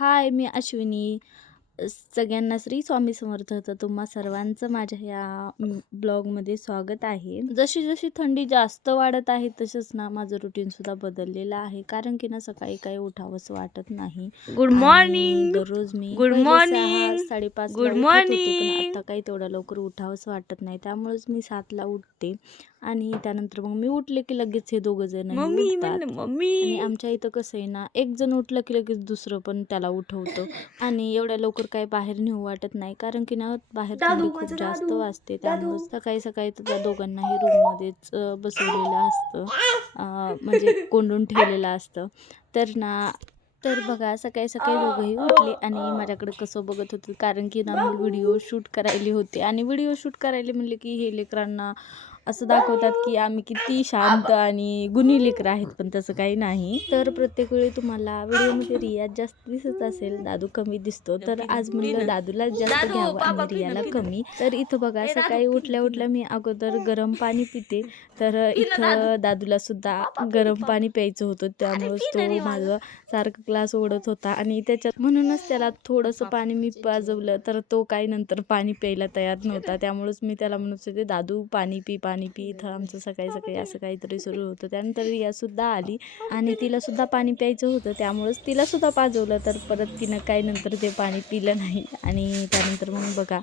हाय मी अश्विनी. सगळ्यांना श्री स्वामी समर्थ. तर तुम्हा सर्वांचं माझ्या ह्या ब्लॉगमध्ये स्वागत आहे. जशी जशी थंडी जास्त वाढत आहे तसंच ना माझं रुटीनसुद्धा बदललेलं आहे. कारण की ना सकाळी काही उठावंसं वाटत नाही. गुड मॉर्निंग दररोज मी morning. सहा, साडेपाच होते, पण morning. आता काही तेवढं लवकर उठावंसं वाटत नाही. त्यामुळेच मी सातला उठते. आणि त्यानंतर मग मी उठले की लगेच हे दोघं जण मम्मी म्हणलं आणि मम्मी. आमच्या इथं कसं आहे ना एक जण उठलं की लगेच दुसरं पण त्याला उठवतं. आणि एवढ्या लवकर काही बाहेर नेऊ वाटत नाही कारण की ना बाहेर दादू, खूप माझं जास्त दादू, वाजते. दादू. त्यामुळे सकाळी सकाळी तर त्या दोघांनाही रूममध्येच अं, बसवलेलं असतं. अं, म्हणजे कोंडून ठेवलेलं असतं. तर ना तर बघा सकाळी सकाळी दोघंही उठले आणि माझ्याकडे कसं बघत होते कारण की ना मी व्हिडिओ शूट करायले होते. आणि व्हिडिओ शूट करायले म्हणले की हे लेकरांना असं दाखवतात की आम्ही किती शांत आणि गुणी लेकरं आहेत पण तसं काही नाही तर प्रत्येक वेळी तुम्हाला व्हिडिओमध्ये रियाज जास्त दिसत असेल दादू कमी दिसतो तर आज म्हणलं दादूलाच जास्त घ्यावं आणि रियाला. कमी तर इथं बघा सकाळी उठल्या उठल्या मी अगोदर गरम पाणी पिते तर इथं दादू. दादूला सुद्धा गरम. पाणी प्यायचं होतं त्यामुळेच तो माझं. माझं सारखं ग्लास ओढत होता आणि त्याच्यात म्हणूनच त्याला थोडंसं पाणी मी पाजवलं तर तो काही नंतर पाणी प्यायला तयार नव्हता त्यामुळेच मी त्याला म्हणत होते दादू पाणी पी पाणी पी इथं आमचं सकाळी सकाळी असं काहीतरी सुरू होतं. त्यानंतर रियासुद्धा आली आणि तिलासुद्धा पाणी प्यायचं होतं. त्यामुळंच तिलासुद्धा पाजवलं तर परत तिनं काही नंतर ते पाणी पिलं नाही. आणि त्यानंतर मग बघा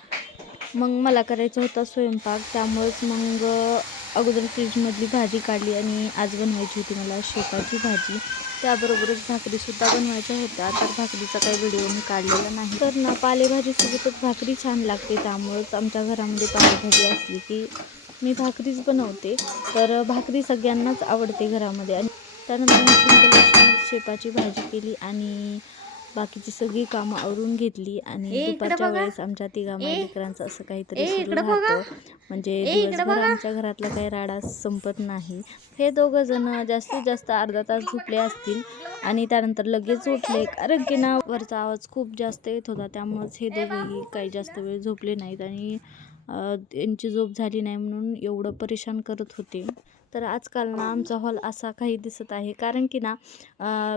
मग मला करायचा होता स्वयंपाक. त्यामुळेच मग अगोदर फ्रीजमधली भाजी काढली आणि आज बनवायची होती मला शेताची भाजी. त्याबरोबरच भाकरीसुद्धा बनवायच्या होत्या. तर भाकरीचा काही व्हिडिओ मी काढलेला नाही. तर ना पालेभाजीसोबतच भाकरी छान लागते. त्यामुळंच आमच्या घरामध्ये पालेभाजी असली की मी भाकरीच बनवते. तर भाकरी सगळ्यांनाच आवडते घरामध्ये. आणि त्यानंतर मी शेपाची भाजी केली आणि बाकीची सगळी कामं आवरून घेतली. आणि दुपारच्या. वेळेस आमच्या तिघा लेकरांचं असं काहीतरी सुरू. राहतं. म्हणजे दिवसभर. आमच्या घरातला काही राडा संपत नाही. हे दोघं जण जास्तीत जास्त अर्धा तास झोपले असतील. आणि त्यानंतर लगेच उठले. कारण की ना वरचा आवाज खूप जास्त येत होता. त्यामुळेच हे दोघंही काही जास्त वेळ झोपले नाहीत. आणि यांची झोप झाली नाही म्हणून एवढं परेशान करत होते. तर आजकाल ना आमचा हॉल असा काही दिसत आहे. कारण की ना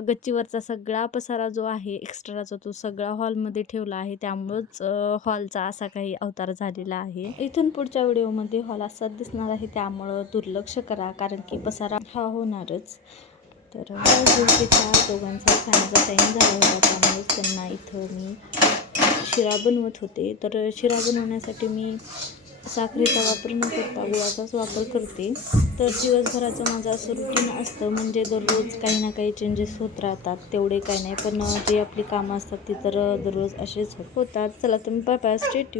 गच्चीवरचा सगळा पसारा जो आहे एक्स्ट्राचा तो सगळा हॉलमध्ये ठेवला आहे. त्यामुळंच हॉलचा असा काही अवतार झालेला आहे. इथून पुढच्या व्हिडिओमध्ये हॉल असाच दिसणार आहे. त्यामुळं दुर्लक्ष करा. कारण की पसारा हा होणारच. तर दोघांचा खाण्याचा टाईम झाला होता. त्यामुळे त्यांना इथं मी शिरा बनवत होते. तर शिरा बनवण्यासाठी मी साखरेचा वापर न करता गुळाचाच वापर करते. तर दिवसभराचं माझं असं रुटीन असतं म्हणजे दररोज काही ना काही चेंजेस होत राहतात तेवढे काही नाही. पण जे आपली कामं असतात ती तर दररोज असेच होतात. चला तुम्ही पाय पाय स्टेट